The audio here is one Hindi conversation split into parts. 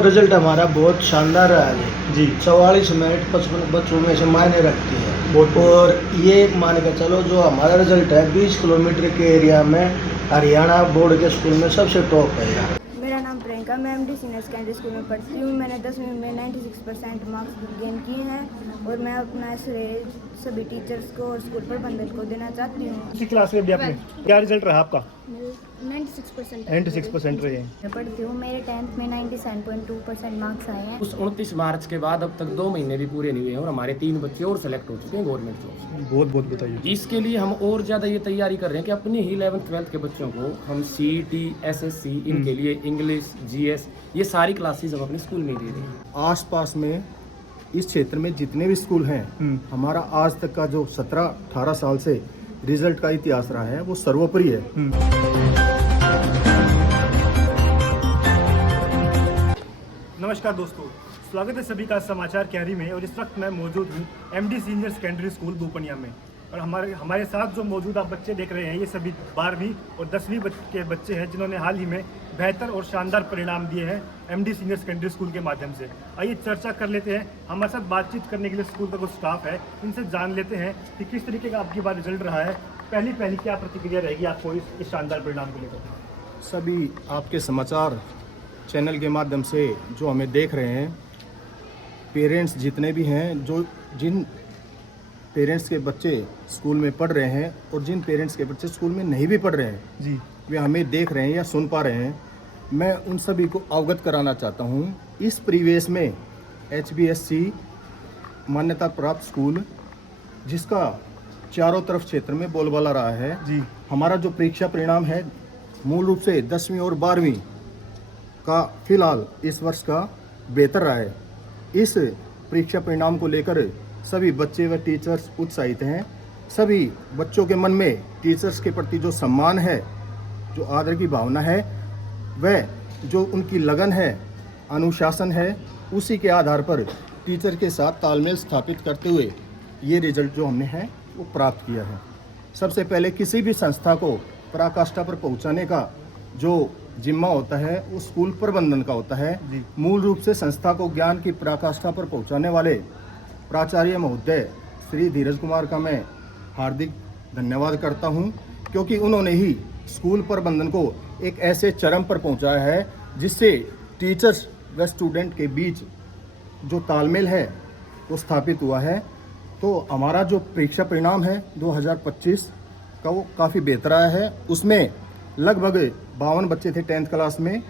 रिजल्ट हमारा बहुत शानदार रहा है जी 44 मिनट 55 बच्चों में से मायने रखती है। बहुत और ये मान के चलो जो हमारा रिजल्ट है 20 किलोमीटर के एरिया में हरियाणा बोर्ड के स्कूल में सबसे टॉप है यार। मेरा नाम प्रियंका, मैं एमडी सीनियर सेकेंडरी स्कूल में पढ़ती हूँ। मैंने 10वीं में 96% मार्क्स गेन किए हैं और मैं अपना श्रेय सभी टीचर्स को और स्कूल प्रबंधन को देना चाहती हूँ। किसी क्लास में भी आपने क्या रिजल्ट रहा आपका? 96% 96% रहे हैं। मैं पढ़ती हूँ। मेरे 10th में 97.2% मार्क्स आए हैं। उस 29 मार्च के बाद अब तक 2 महीने भी पूरे नहीं हुए हैं और हमारे 3 बच्चे और सेलेक्ट हो चुके हैं गवर्नमेंट जॉब। बहुत बहुत बताइए। इसके लिए हम और ज़्यादा ये तैयारी कर रहे हैं कि अपने ही 11th 12th के बच्चों को हम CET SSC इनके लिए इंग्लिश GS ये सारी क्लासेस हम अपने स्कूल में दे रहे हैं। आसपास में इस क्षेत्र में जितने भी स्कूल हैं हमारा आज तक का जो 17-18 साल से रिजल्ट का इतिहास रहा है वो सर्वोपरि है। नमस्कार दोस्तों, स्वागत है सभी का समाचार कैरी में। और इस वक्त मैं मौजूद हूँ MD सीनियर सेकेंडरी स्कूल बोपनिया में। और हमारे साथ जो मौजूद आप बच्चे देख रहे हैं ये सभी 12वीं और 10वीं के बच्चे हैं जिन्होंने हाल ही में बेहतर और शानदार परिणाम दिए हैं MD सीनियर सेकेंडरी स्कूल के माध्यम से। आइए चर्चा कर लेते हैं। हमारे साथ बातचीत करने के लिए स्कूल का कुछ स्टाफ है, इनसे जान लेते हैं कि किस तरीके का आपकी बार रिजल्ट रहा है। पहली क्या प्रतिक्रिया रहेगी आपको इस शानदार परिणाम को लेकर? सभी आपके समाचार चैनल के माध्यम से जो हमें देख रहे हैं, पेरेंट्स जितने भी हैं, जिन पेरेंट्स के बच्चे स्कूल में पढ़ रहे हैं और जिन पेरेंट्स के बच्चे स्कूल में नहीं भी पढ़ रहे हैं जी, वे हमें देख रहे हैं या सुन पा रहे हैं, मैं उन सभी को अवगत कराना चाहता हूँ। इस परिवेश में HBSC मान्यता प्राप्त स्कूल जिसका चारों तरफ क्षेत्र में बोलबाला रहा है जी, हमारा जो परीक्षा परिणाम है मूल रूप से 10वीं और 12वीं का फिलहाल इस वर्ष का बेहतर रहा है। इस परीक्षा परिणाम को लेकर सभी बच्चे व टीचर्स उत्साहित हैं। सभी बच्चों के मन में टीचर्स के प्रति जो सम्मान है, जो आदर की भावना है, वह जो उनकी लगन है, अनुशासन है, उसी के आधार पर टीचर के साथ तालमेल स्थापित करते हुए ये रिजल्ट जो हमने है वो प्राप्त किया है। सबसे पहले किसी भी संस्था को पराकाष्ठा पर पहुंचाने का जो जिम्मा होता है वो स्कूल प्रबंधन का होता है। मूल रूप से संस्था को ज्ञान की पराकाष्ठा पर पहुंचाने वाले प्राचार्य महोदय श्री धीरज कुमार का मैं हार्दिक धन्यवाद करता हूं, क्योंकि उन्होंने ही स्कूल प्रबंधन को एक ऐसे चरम पर पहुंचाया है जिससे टीचर्स व स्टूडेंट के बीच जो तालमेल है वो स्थापित हुआ है। तो हमारा जो परीक्षा परिणाम है 2025 का वो काफ़ी बेहतर आया है। उसमें लगभग 52 बच्चे थे 10th क्लास में,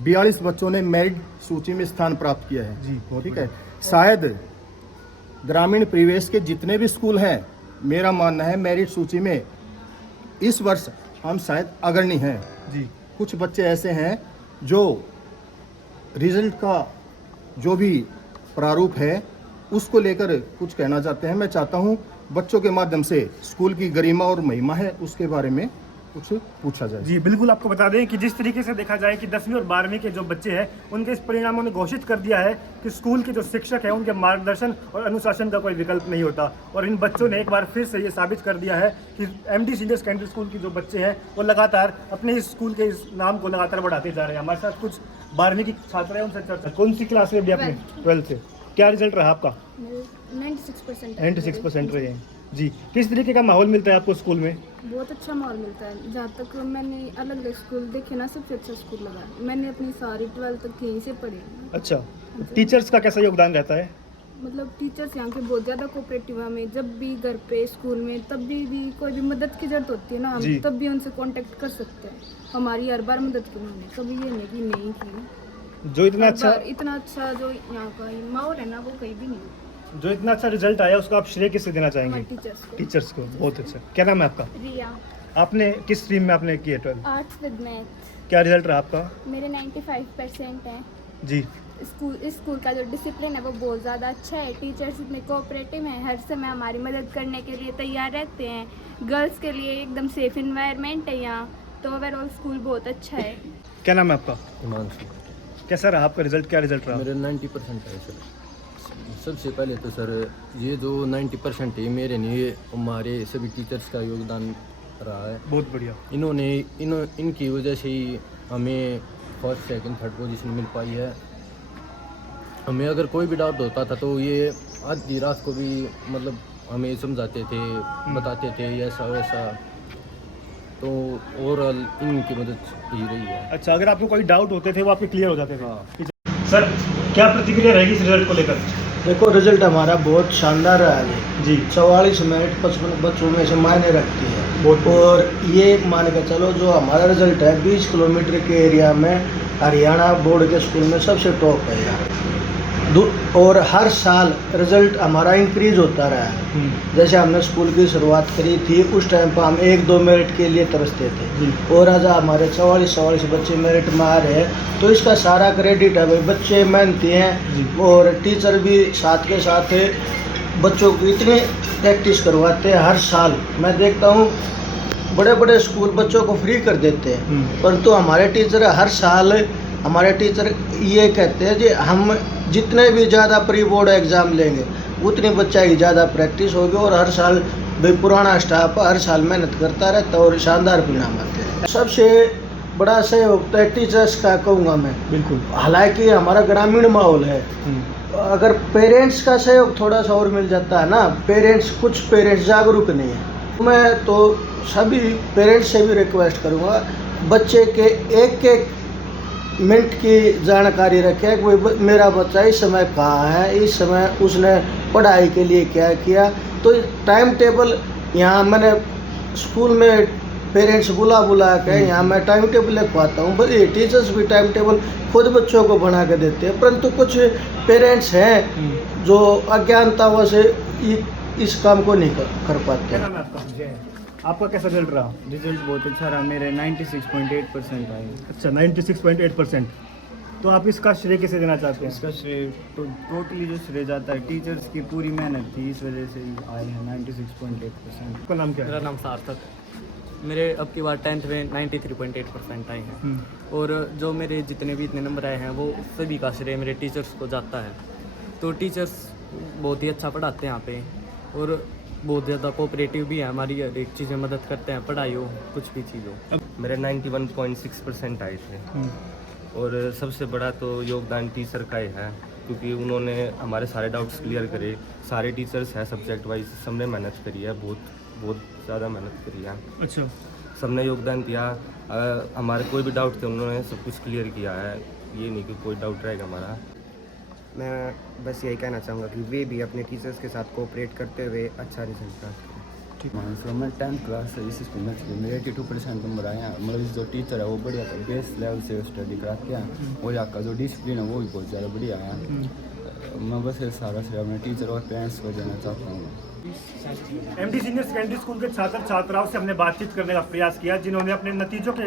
42 बच्चों ने मेरिट सूची में स्थान प्राप्त किया है। जी, ठीक है। शायद ग्रामीण परिवेश के जितने भी स्कूल हैं, मेरा मानना है मेरिट सूची में इस वर्ष हम शायद अग्रणी हैं जी। कुछ बच्चे ऐसे हैं जो रिजल्ट का जो भी प्रारूप है उसको लेकर कुछ कहना चाहते हैं। मैं चाहता हूं बच्चों के माध्यम से स्कूल की गरिमा और महिमा है उसके बारे में कुछ पूछा जाए। जी बिल्कुल, आपको बता दें कि जिस तरीके से देखा जाए कि 10वीं और 12वीं के जो बच्चे हैं उनके इस परिणामों ने घोषित कर दिया है कि स्कूल के जो शिक्षक हैं उनके मार्गदर्शन और अनुशासन का कोई विकल्प नहीं होता। और इन बच्चों ने एक बार फिर से ये साबित कर दिया है कि MD सीनियर सेकेंडरी स्कूल के जो बच्चे हैं वो लगातार अपने इस स्कूल के इस नाम को लगातार बढ़ाते जा रहे हैं। हमारे साथ कुछ 12वीं की छात्र हैं, उनसे चर्चा। कौन सी क्लास में भी आपने? 12th से। क्या रिजल्ट रहा आपका? 96% रहे हैं जी। किस तरीके का माहौल मिलता है आपको स्कूल में? बहुत अच्छा माहौल मिलता है। जहाँ तक मैंने अलग अलग स्कूल देखे ना, सबसे अच्छा स्कूल लगा। मैंने अपनी सारी 12th तक यहीं से पढ़ी। अच्छा, टीचर्स का कैसा योगदान रहता है? मतलब टीचर्स यहाँ के बहुत ज़्यादा कोऑपरेटिव है। हमें जब भी घर पे, स्कूल में, तब भी कोई भी मदद की जरूरत होती है ना, हम तब भी उनसे कांटेक्ट कर सकते हैं। हमारी हर बार मदद की उन्होंने, कभी ये नहीं कि नहीं की। जो इतना अच्छा जो यहाँ का माहौल है ना वो कहीं भी नहीं। जो इतना अच्छा रिजल्ट आया उसका आप श्रेय किससे देना चाहेंगे? टीचर्स को। बहुत अच्छा। क्या नाम है आपका? रिया। आपने किस स्ट्रीम में आपने किया 12? Arts with math. क्या रिजल्ट रहा आपका? मेरे 95% है जी। स्कूल का जो डिसिप्लिन है वो बहुत ज़्यादा अच्छा है। टीचर्स इतने कोऑपरेटिव हैं, हर समय हमारी मदद करने के लिए तैयार रहते हैं। गर्ल्स के लिए एकदम सेफ इन्वायरमेंट है यहाँ। तो ओवरऑल स्कूल बहुत अच्छा है। क्या नाम है आपका? हिमांशु। कैसा रहा आपका रिजल्ट? क्या रिजल्ट रहा? मेरे 90% है सर। सबसे पहले तो सर ये जो 90% है मेरे लिए हमारे सभी टीचर्स का योगदान रहा है। बहुत बढ़िया। इनकी वजह से ही हमें फर्स्ट सेकंड थर्ड पोजीशन मिल पाई है। हमें अगर कोई भी डाउट होता था तो ये आधी रात को भी मतलब हमें समझाते थे, बताते थे ऐसा वैसा, तो ओवरऑल इनकी मदद ही रही है। अच्छा, अगर आपको कोई डाउट होते थे वो आपके क्लियर हो जाते थे। सर, क्या प्रतिक्रिया रहेगी इस रिजल्ट को लेकर? देखो, रिजल्ट हमारा बहुत शानदार रहा है जी। 44 मिनट 55 बच्चों में से मायने रखती है। बहुत। और ये मान के चलो जो हमारा रिजल्ट है 20 किलोमीटर के एरिया में हरियाणा बोर्ड के स्कूल में सबसे टॉप है यार। और हर साल रिजल्ट हमारा इंक्रीज होता रहा है। जैसे हमने स्कूल की शुरुआत करी थी उस टाइम पर हम 1-2 मेरिट के लिए तरसते थे, और आज हमारे 44 बच्चे मेरिट में आ रहे हैं, तो इसका सारा क्रेडिट है भाई, बच्चे मेहनती हैं और टीचर भी साथ के साथ बच्चों को इतनी प्रैक्टिस करवाते हैं हर साल। मैं देखता हूँ बड़े बड़े स्कूल बच्चों को फ्री कर देते हैं, परंतु हमारे टीचर हर साल हमारे टीचर ये कहते हैं कि हम जितने भी ज़्यादा प्री बोर्ड एग्ज़ाम लेंगे उतनी बच्चा की ज़्यादा प्रैक्टिस होगी, और हर साल भाई पुराना स्टाफ हर साल मेहनत करता रहता है और शानदार परिणाम आते हैं। सबसे बड़ा सहयोग तो टीचर्स का कहूँगा मैं, बिल्कुल। हालांकि हमारा ग्रामीण माहौल है, अगर पेरेंट्स का सहयोग थोड़ा सा और मिल जाता है ना, कुछ पेरेंट्स जागरूक नहीं है। मैं तो सभी पेरेंट्स से भी रिक्वेस्ट करूँगा बच्चे के एक मिनट की जानकारी रखें कि भाई मेरा बच्चा इस समय कहाँ है, इस समय उसने पढ़ाई के लिए क्या किया। तो टाइम टेबल यहाँ मैंने स्कूल में पेरेंट्स बुला के यहाँ मैं टाइम टेबल लिखवाता हूँ, बस टीचर्स भी टाइम टेबल खुद बच्चों को बना के देते हैं, परंतु कुछ पेरेंट्स हैं जो अज्ञानता से इस काम को नहीं कर पाते हैं। आपका कैसा रिजल्ट रहा? रिजल्ट बहुत अच्छा रहा, मेरे 96.8% आए। अच्छा, 96.8%। तो आप इसका श्रेय किसे देना चाहते हैं? इसका श्रेय तो टोटली जो श्रेय जाता है टीचर्स की पूरी मेहनत थी, इस वजह से ही आए हैं 96.8%। आपका नाम क्या है? मेरा नाम सार्थक। मेरे अब की बार 10th में 93.8% आए हैं, और जो मेरे जितने भी इतने नंबर आए हैं वो सभी का श्रेय मेरे टीचर्स को जाता है। तो टीचर्स बहुत ही अच्छा पढ़ाते हैं यहाँ पे, और बहुत ज़्यादा कोऑपरेटिव भी है, हमारी हर एक चीज़ें मदद करते हैं, पढ़ाई हो कुछ भी चीज़ हो। मेरे 91.6% आए थे, और सबसे बड़ा तो योगदान टीचर का ही है, क्योंकि उन्होंने हमारे सारे डाउट्स क्लियर करे। सारे टीचर्स हैं सब्जेक्ट वाइज, सबने मेहनत करी है, बहुत ज़्यादा मेहनत करी है। अच्छा, सबने योगदान दिया, हमारे कोई भी डाउट थे उन्होंने सब कुछ क्लियर किया है, ये नहीं कि कोई डाउट रहेगा हमारा। मैं बस यही कहना चाहूँगा कि वे भी अपने टीचर्स के साथ कोऑपरेट करते हुए अच्छा रिजल्ट प्राप्त करें। ठीक है सर, मैं 10th क्लास से इस स्कूल में थे, मेरे 82% नंबर आए हैं। मतलब जो टीचर है वो बढ़िया था, बेस लेवल से स्टडी कराते हैं, और यहाँ का जो डिसिप्लिन है वो भी बहुत ज़्यादा बढ़िया है। मैं बस ये सारा से अपने टीचर और पेरेंट्स को देना चाहता हूँ। एमडी सीनियर सेकेंडरी स्कूल के छात्र छात्राओं से हमने बातचीत करने का प्रयास किया, जिन्होंने अपने नतीजों के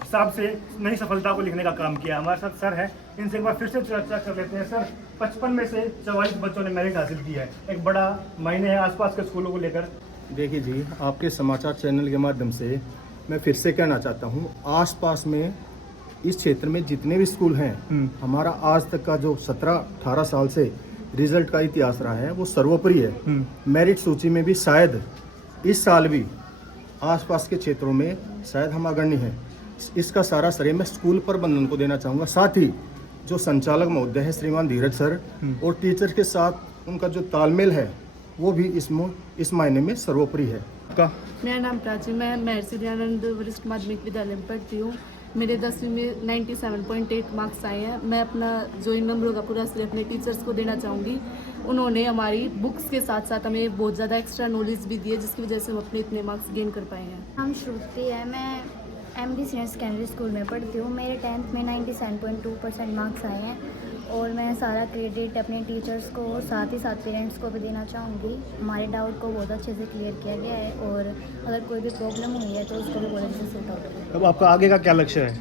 हिसाब से नई सफलता को लिखने का काम किया। हमारे साथ सर हैं, इनसे एक बार फिर से चर्चा कर लेते हैं। सर, 55 में से 44 बच्चों ने मेरिट हासिल किया है, एक बड़ा मायने है आसपास के स्कूलों को लेकर। देखिए जी, आपके समाचार चैनल के माध्यम से मैं फिर से कहना चाहता हूँ, आसपास में इस क्षेत्र में जितने भी स्कूल हैं, हमारा आज तक का जो 17-18 साल से रिजल्ट का इतिहास रहा है वो सर्वोपरि है। मेरिट सूची में भी शायद इस साल भी आसपास के क्षेत्रों में शायद हम अग्रणी हैं। इसका सारा श्रेय मैं स्कूल प्रबंधन को देना चाहूँगा, साथ ही जो संचालक महोदय है श्रीमान धीरज सर, और टीचर के साथ उनका जो तालमेल है वो भी इस मायने में सर्वोपरि है। मेरा नाम प्राची, मैं महर्षि दयानंद वरिष्ठ माध्यमिक विद्यालय में पढ़ती हूँ। मेरे 10वीं में 97.8 मार्क्स आए हैं। मैं अपना जो इन नंबरों का पूरा श्रेय अपने टीचर्स को देना चाहूँगी। उन्होंने हमारी बुक्स के साथ साथ हमें बहुत ज़्यादा एक्स्ट्रा नॉलेज भी दी है, जिसकी वजह से हम अपने इतने मार्क्स गेन कर पाए हैं। नाम श्रुति है, मैं एमडी सीनियर सेकेंडरी स्कूल में पढ़ती हूँ। मेरे 10th में 97.2% मार्क्स आए हैं, और मैं सारा क्रेडिट अपने टीचर्स को और साथ ही साथ पेरेंट्स को भी देना चाहूँगी। हमारे डाउट को बहुत अच्छे से क्लियर किया गया है, और अगर कोई भी प्रॉब्लम हुई है तो उसको भी बहुत अच्छे से सॉर्ट आउट किया। अब आपका आगे का क्या लक्ष्य है?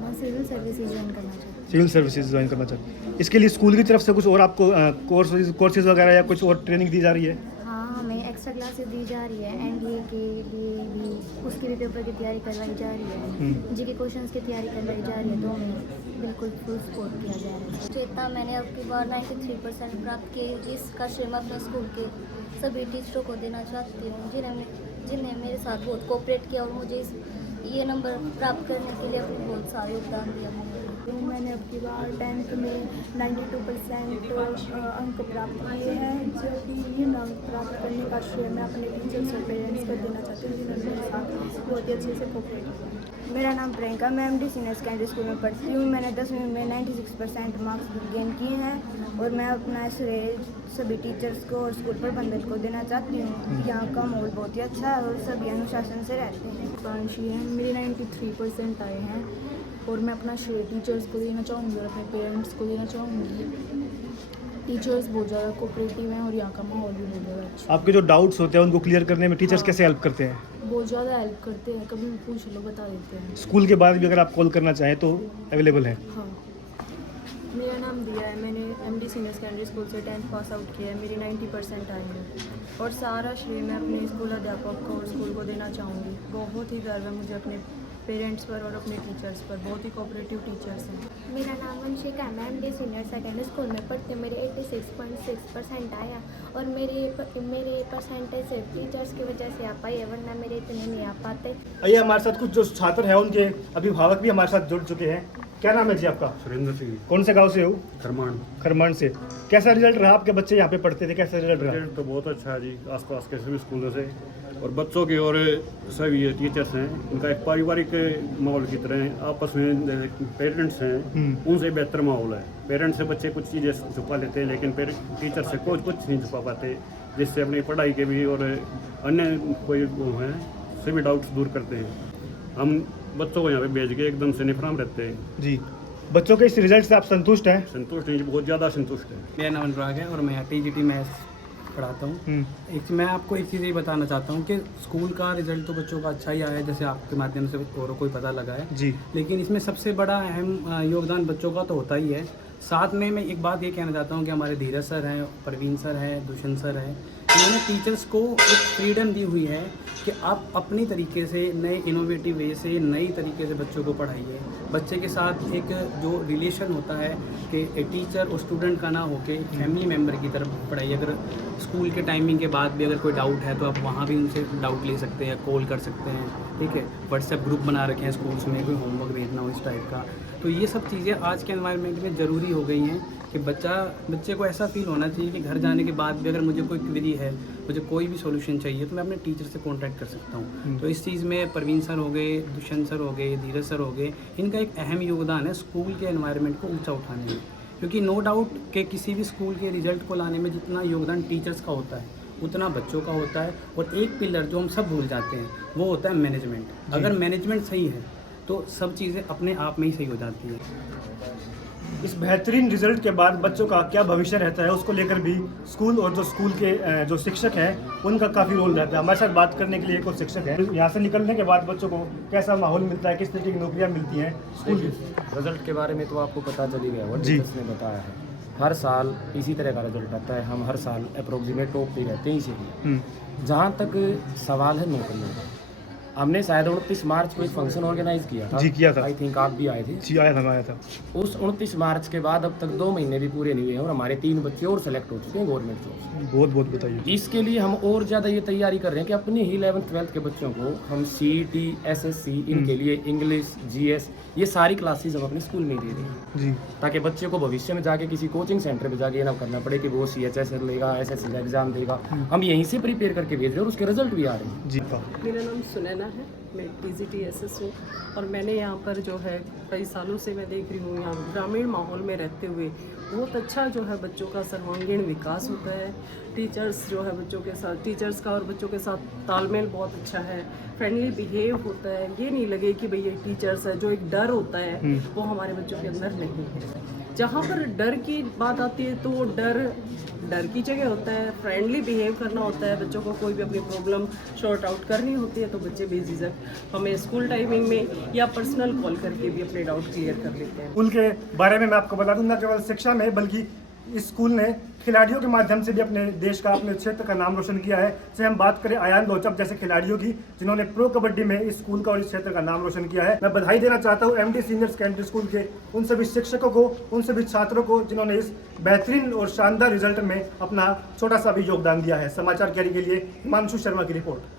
मैं सिविल सर्विसेज ज्वाइन करना चाहती हूँ। सिविल सर्विसेज ज्वाइन करना चाहती हूँ। इसके लिए स्कूल की तरफ से कुछ और आपको कोर्सेज वगैरह या कुछ और ट्रेनिंग दी जा रही है? हाँ, हमें एक्स्ट्रा क्लासेस दी जा रही है, एनडीए के लिए भी उसके भी पेपर की तैयारी करवाई जा रही है, जीके क्वेश्चंस की तैयारी करवाई जा रही है, तो हमें बिल्कुल फुल सपोर्ट किया जा रहा है। श्वेता, मैंने अब की बार 93% प्राप्त किए, इसका श्रेय मैं अपने स्कूल के सभी टीचरों को देना चाहती हूँ, जिन्हें मेरे साथ बहुत कोऑपरेट किया और मुझे ये नंबर प्राप्त करने के लिए अपने बहुत सारा योगदान दिया। पढ़ती हूँ। मैंने अब की बार 10th में 92% अंक प्राप्त किए हैं, जो कि इन अंक प्राप्त करने का श्रेय मैं अपने टीचर्स और पेरेंट्स को देना चाहती हूँ, जिन्होंने मेरे साथ बहुत ही अच्छे से कोऑपरेट किया। मेरा नाम प्रियंका, मैं एमडी सीनियर सेकेंडरी स्कूल में पढ़ती हूँ। मैंने 10वीं में 96% मार्क्स गेन किए हैं और मैं अपना श्रेय सभी टीचर्स को और स्कूल प्रबंधक को देना चाहती हूँ। यहाँ का माहौल बहुत ही अच्छा है और सभी अनुशासन से रहते हैं। कांशी है, मेरे 93% आए हैं और मैं अपना श्रेय टीचर्स को देना चाहूँगी और अपने पेरेंट्स को देना चाहूँगी। टीचर्स बहुत ज़्यादा कोऑपरेटिव हैं और यहाँ का माहौल भी बहुत ज़्यादा अच्छा है। आपके जो डाउट्स होते हैं उनको क्लियर करने में टीचर्स कैसे हेल्प करते हैं? बहुत ज़्यादा हेल्प करते हैं, कभी भी पूछ लो बता देते हैं। स्कूल के बाद भी अगर आप कॉल करना चाहें तो अवेलेबल है। हाँ, मेरा नाम दिया है, मैंने एमडी सीनियर सेकेंडरी स्कूल से 10th पास आउट किया है, मेरी 90% आई है और सारा श्रेय मैं अपने स्कूल अध्यापक को और स्कूल को देना चाहूँगी। बहुत ही गर्व है मुझे अपने पेरेंट्स पर और अपने टीचर्स पर, बहुत ही कोऑपरेटिव टीचर्स हैं। मेरा नाम वंशिका है, मैं एमडी सीनियर सेकेंडरी स्कूल में पढ़ती हूँ। मेरे 86.6% आया और मेरे परसेंटेज सिर्फ टीचर्स की वजह से आ पाई है, वरना मेरे इतने नहीं आ पाते। आइए, हमारे साथ कुछ जो छात्र हैं उनके अभिभावक भी हमारे साथ जुड़ चुके हैं। क्या नाम है जी आपका? सुरेंद्र सिंह। कौन से गांव से हो? खरमान से। कैसा रिजल्ट रहा? आपके बच्चे यहाँ पे पढ़ते थे, कैसा रिजल्ट रहा? रिजल्ट तो बहुत अच्छा है जी, आसपास के सभी स्कूलों से और बच्चों की और सभी टीचर्स हैं, उनका एक पारिवारिक माहौल की तरह आपस में पेरेंट्स हैं उनसे बेहतर माहौल है। पेरेंट्स से बच्चे कुछ चीज़ें छुपा लेते हैं लेकिन टीचर से कुछ नहीं छुपा पाते, जिससे अपनी पढ़ाई के भी और अन्य कोई वो हैं सभी डाउट्स दूर करते हैं। हम बच्चों को यहाँ पे भेज के एकदम से निफराम रहते हैं जी। बच्चों के इस रिजल्ट से आप संतुष्ट हैं? संतुष्ट हैं, बहुत ज़्यादा संतुष्ट हैं। मेरा नाम अनुराग है और मैं टीजीटी मैथ्स पढ़ाता हूँ। मैं आपको एक चीज़ ये बताना चाहता हूँ कि स्कूल का रिजल्ट तो बच्चों का अच्छा ही आया है, जैसे आपके माध्यम से और कोई पता लगा है जी, लेकिन इसमें सबसे बड़ा अहम योगदान बच्चों का तो होता ही है। साथ में मैं एक बात ये कहना चाहता हूँ कि हमारे धीरज सर हैं, परवीन सर हैं, दुष्यंत सर हैं, इन्होंने टीचर्स को एक फ्रीडम दी हुई है कि आप अपनी तरीके से नए इनोवेटिव वे से नई तरीके से बच्चों को पढ़ाइए। बच्चे के साथ एक जो रिलेशन होता है कि एक टीचर और स्टूडेंट का ना होके एक फैमिली मेम्बर की तरफ पढ़ाइए। अगर स्कूल के टाइमिंग के बाद भी अगर कोई डाउट है तो आप वहाँ भी उनसे डाउट ले सकते हैं, कॉल कर सकते हैं, ठीक है। व्हाट्सएप ग्रुप बना रखे हैं स्कूल्स में, कोई होमवर्क भेजना हो इस टाइप का। तो ये सब चीज़ें आज के एनवायरनमेंट में ज़रूरी हो गई हैं कि बच्चे को ऐसा फील होना चाहिए कि घर जाने के बाद भी अगर मुझे कोई क्वेरी है, मुझे कोई भी सॉल्यूशन चाहिए तो मैं अपने टीचर से कांटेक्ट कर सकता हूँ। तो इस चीज़ में परवीन सर हो गए, दुष्यंत सर हो गए, धीरज सर हो गए, इनका एक अहम योगदान है स्कूल के एनवायरनमेंट को ऊंचा उठाने में। क्योंकि नो डाउट कि किसी भी स्कूल के रिजल्ट को लाने में जितना योगदान टीचर्स का होता है उतना बच्चों का होता है। और एक पिलर जो हम सब भूल जाते हैं वो होता है मैनेजमेंट। अगर मैनेजमेंट सही है तो सब चीज़ें अपने आप में ही सही हो जाती है। इस बेहतरीन रिजल्ट के बाद बच्चों का क्या भविष्य रहता है उसको लेकर भी स्कूल और जो स्कूल के जो शिक्षक हैं उनका काफ़ी रोल रहता है। हमारे साथ बात करने के लिए एक और शिक्षक है। यहाँ से निकलने के बाद बच्चों को कैसा माहौल मिलता है, किस तरीके की नौकरियाँ मिलती हैं स्कूल की? रिजल्ट के बारे में तो आपको पता चली गया जी, ने बताया है। हर साल इसी तरह का रिजल्ट आता है, हम हर साल अप्रोक्सीमेट टॉप पे रहते हैं इसीलिए। जहाँ तक सवाल है नौकरियों का, हमने शायद 29 मार्च को एक फंक्शन ऑर्गेनाइज किया था। जी, किया था। आई थिंक आप भी आए थे। जी, आया था। उस 29 मार्च के बाद अब तक 2 महीने भी पूरे नहीं हुए हैं और हमारे 3 बच्चे और सेलेक्ट हो चुके हैं गवर्नमेंट जॉब। बहुत बताइए। इसके लिए हम और ज़्यादा ये तैयारी कर रहे हैं कि अपनी ही 11th-12th के बच्चों को हम CET, SSC इनके लिए इंग्लिश, GS ये सारी क्लासेस हम अपने स्कूल में ही दे रहे हैं जी, ताकि बच्चे को भविष्य में जाके किसी कोचिंग सेंटर पे जाके ये ना करना पड़े कि वो CHS लेगा, SSC का एग्जाम देगा। हम यहीं से प्रिपेयर करके भेज रहे हैं और उसके रिजल्ट भी आ रहे हैं। जी, मेरा नाम सुनैना है, मैं TGT-SS हूँ और मैंने यहाँ पर जो है कई सालों से मैं देख रही हूँ यहाँ ग्रामीण माहौल में रहते हुए बहुत अच्छा जो है बच्चों का सर्वांगीण विकास होता है। टीचर्स जो है बच्चों के साथ, टीचर्स का और बच्चों के साथ तालमेल बहुत अच्छा है, फ्रेंडली बिहेव होता है। ये नहीं लगे कि भाई ये टीचर्स है, जो एक डर होता है वो हमारे बच्चों के अंदर नहीं है। जहाँ पर डर की बात आती है तो वो डर की जगह होता है, फ्रेंडली बिहेव करना होता है। बच्चों को कोई भी अपनी प्रॉब्लम शॉर्ट आउट करनी होती है तो बच्चे बेझिझक हमें स्कूल टाइमिंग में या पर्सनल कॉल करके भी अपने डाउट क्लियर कर लेते हैं। स्कूल के बारे में मैं आपको बता दूँ, न केवल शिक्षा में बल्कि इस स्कूल ने खिलाड़ियों के माध्यम से भी अपने देश का, अपने क्षेत्र का नाम रोशन किया है। जैसे हम बात करें आयान लोचप जैसे खिलाड़ियों की जिन्होंने प्रो कबड्डी में इस स्कूल का और इस क्षेत्र का नाम रोशन किया है। मैं बधाई देना चाहता हूँ MD सीनियर सेकेंडरी स्कूल के उन सभी शिक्षकों को, उन सभी छात्रों को जिन्होंने इस बेहतरीन और शानदार रिजल्ट में अपना छोटा सा भी योगदान दिया है। समाचार कैरी के लिए हिमांशु शर्मा की रिपोर्ट।